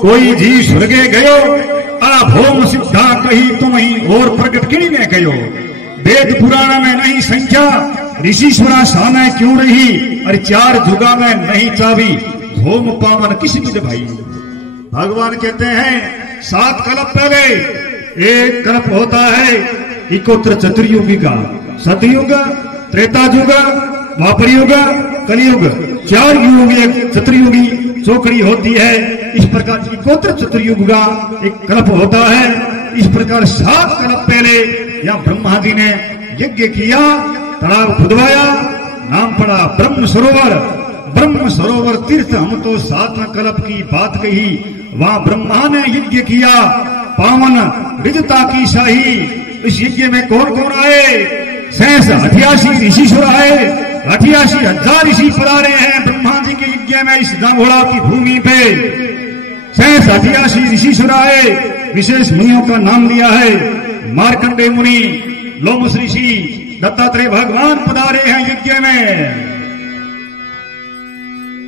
कोई जी स्वर्गे गयो अला भोम सिद्धा कही तुम ही और प्रकट किणी ने कयो। वेद पुराण में नहीं संख्या ऋषिश्वरा सामने क्यों रही अरे चार जुगा में नहीं चावी भोम पावन किसी विद भाई। भगवान कहते हैं 7 कल्प पहले एक कल्प होता है इकोत्र चतुर्युगी का, सतयुग, त्रेता युग, द्वापर युग, कलयुग, 4 युग एक चतुर्युगी चौकड़ी होती है। इस प्रकार इकोत्र चतुर्युग का एक कल्प होता है। इस प्रकार 7 कल्प पहले यहाँ ब्रह्मा जी ने यज्ञ किया, तालाब खुदवाया, नाम पड़ा ब्रह्म सरोवर। ब्रह्म सरोवर तीर्थ हम तो 7वें कल्प की बात कही, वहां ब्रह्मा ने यज्ञ किया पावन विदता की शाही। इस यज्ञ में कौन कौन आए? 88 ऋषिश्वर आए, 88,000 ऋषि पधारे हैं ब्रह्मा जी के यज्ञ में। इस जांघोड़ा की भूमि पे 88 ऋषिश्वर आए। विशेष मुनियों का नाम दिया है मार्कंडेय मुनि, लोमस ऋषि, दत्तात्रेय भगवान पधारे हैं यज्ञ में।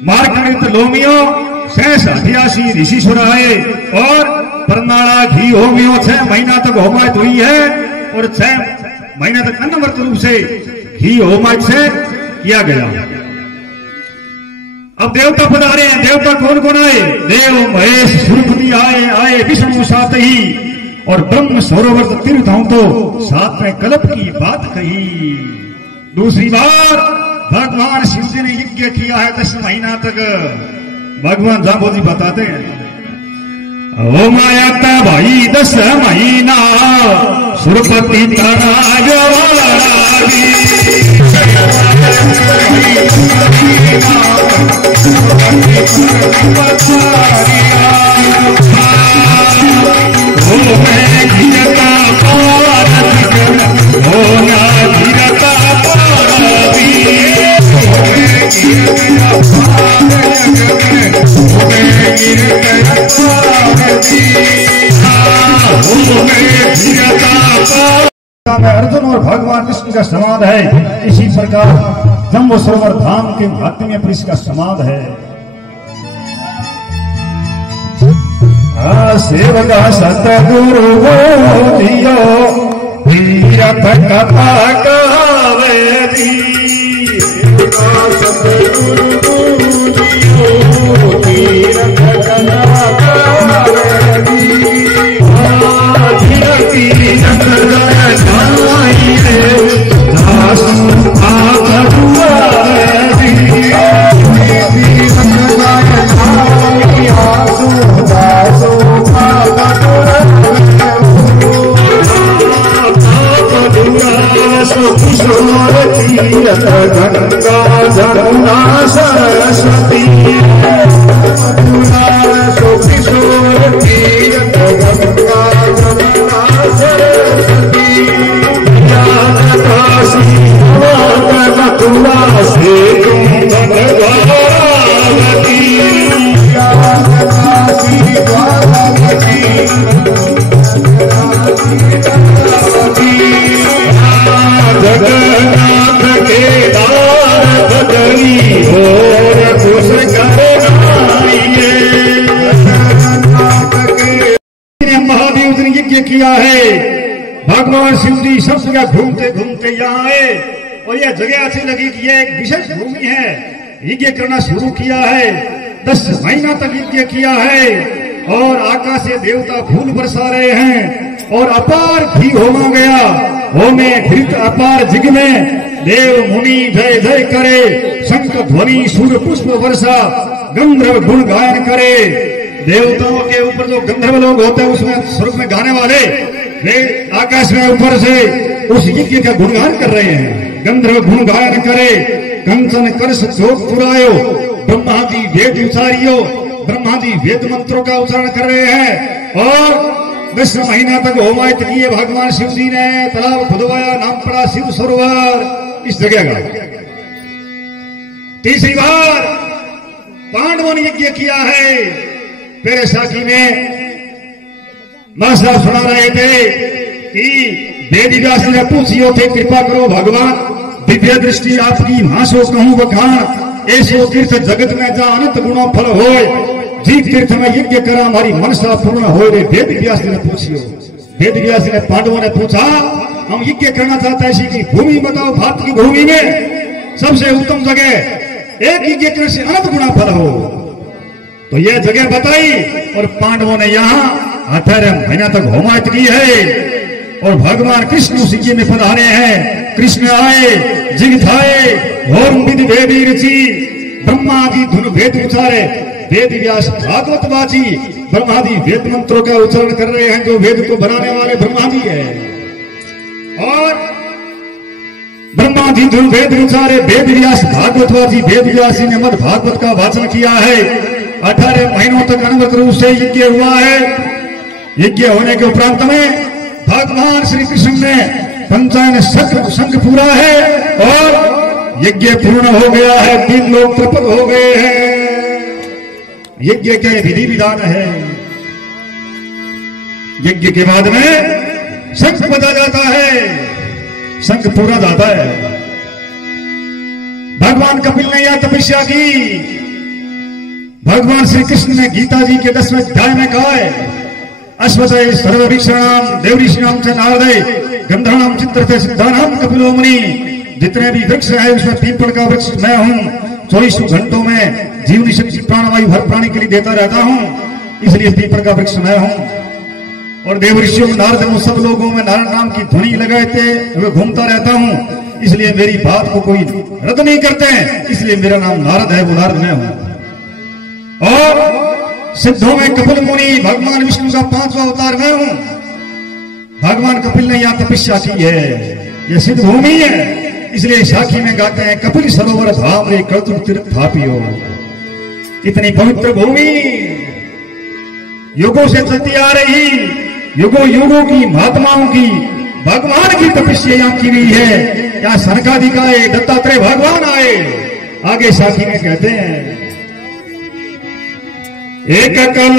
मार्कंडेय लोमियो 88 ऋषिश्वर आए और परनाड़ा घी होमियो 6 महीना तक होमायत हुई है और 6 महीने तक अनवरत रूप से घी होमायत से किया गया। अब देवता पधारे हैं। देवता कौन कौन आए? देव महेश सुरपति आए विष्णु साथ ही और ब्रह्म सरोवर तीर्थ हम तो 7वें कल्प की बात कही। दूसरी बार भगवान शिव जी ने यज्ञ किया है 10 महीना तक। भगवान जांबोजी बताते हैं ओ माया ता भाई 10 महीना सुरपति में अर्जुन और भगवान कृष्ण का समाध है। इसी प्रकार जम्बो सरोवर धाम के महात्म्य पर इसका समाध है। सेवका सतगुरु दियो तीरथ कथा गावे दी। सतगुरु दियो तीरथ कथा गावे दी। गंगा जमुना सरस्वती किया है। भगवान शिव जी सब जगह घूमते घूमते यहाँ आए और यह जगह अच्छी लगी कि यह एक विशेष भूमि है। यज्ञ करना शुरू किया है, 10 महीना तक यज्ञ किया है और आकाश से देवता फूल बरसा रहे हैं और अपार घी होमा गया। होमे घृत अपार जिग में देव मुनि जय जय करे, शंख ध्वनि सूर्य पुष्प वर्षा गंधर्व गुण गायन करे। देवताओं के ऊपर जो गंधर्व लोग होते हैं उसमें स्वर्ग में गाने वाले वे आकाश में ऊपर से उस यज्ञ का गुणगान कर रहे हैं। गंधर्व गुण गायन करे, कंचन करस चोक पुरायो, ब्रह्मा जी वेद उच्चारियो, ब्रह्मा जी वेद मंत्रों का उच्चारण कर रहे हैं और 10 महीना तक होमायत किए भगवान शिव जी ने। तालाब खुदवाया, नाम पड़ा शिव सरोवर इस जगह का। तीसरी बार पांडवों ने यज्ञ किया है। पहले साखी में महाराज सुना रहे थे कि वेद व्यास ने पूछियो थे कृपा करो भगवान दिव्य दृष्टि आपकी भाषो कहूं बखान, ऐसो तीर्थ जगत में जा अनंत गुणों फल होय, जीत तीर्थ में यज्ञ करा हमारी मनसा पूर्ण हो रे। वेद व्यास ने पूछियो, वेद व्यास ने पांडवों ने पूछा हम यज्ञ करना चाहते हैं, ऐसी की भूमि बताओ, भारत की भूमि में सबसे उत्तम जगह एक यज्ञ करने से अनंत गुना फल हो। तो यह जगह बताई और पांडवों ने यहाँ 18 महीना तक होमायत की है। और भगवान कृष्ण उस यज्ञ में पधारे हैं। कृष्ण आए, जिग थाए, और विधि वेदी रची, ब्रह्मा की धुन वेद उचारे, वेद व्यास भागवत बाजी, ब्रह्मादि वेद मंत्रों का उच्चारण कर रहे हैं। जो वेद को बनाने वाले ब्रह्मा जी है। और ब्रह्मा जी धुन वेद उचारे, वेद व्यास भागवत बाजी, वेद व्यास ने मद भागवत का वाचन किया है। 18 महीनों तक अनवरत रूप से यज्ञ हुआ है। यज्ञ होने के उपरांत में भगवान श्री कृष्ण ने पंचायन संघ पूरा है और यज्ञ पूर्ण हो गया है। 3 लोग तृप्त हो गए हैं। यज्ञ के विधि विधान है। यज्ञ के बाद में शंख बजा जाता है, शंख पूरा जाता है। भगवान कपिल ने यह तपस्या की। भगवान श्री कृष्ण ने गीता जी के 10वें अध्याय में कहा है, अश्वतय सर्ववृक्षाणाम देवऋषिणाम च नारदय गंधर्वाणाम चित्रते सिद्धानाम कपिलो मुनि। जितने भी वृक्ष है उसमें पीपल का वृक्ष मैं हूँ। 24 घंटों में जीवनी शक्ति प्राणवायु हर प्राणी के लिए देता रहता हूँ, इसलिए पीपल का वृक्ष मैं हूँ। और देवऋषियों नारद सब लोगों में नारायण नाम की ध्वनि लगाते हुए घूमता रहता हूँ, इसलिए मेरी बात को कोई रद्द नहीं करते हैं, इसलिए मेरा नाम नारद है, वो नारद मैं हूँ। और सिद्धों में कपिल मुनि, भगवान विष्णु का 5वां अवतार मैं हूं। भगवान कपिल ने यहां तपस्या की है। यह सिद्ध भूमि है, इसलिए साखी में गाते हैं कपिल सरोवर धाम रे कर्तुम तीर्थ थापियो। इतनी पवित्र भूमि युगों से चलती आ रही, युगों युगों की महात्माओं की भगवान की तपस्या यहां की गई है। यहाँ सनकादिक आए, दत्तात्रेय भगवान आए। आगे साखी में कहते हैं एक कल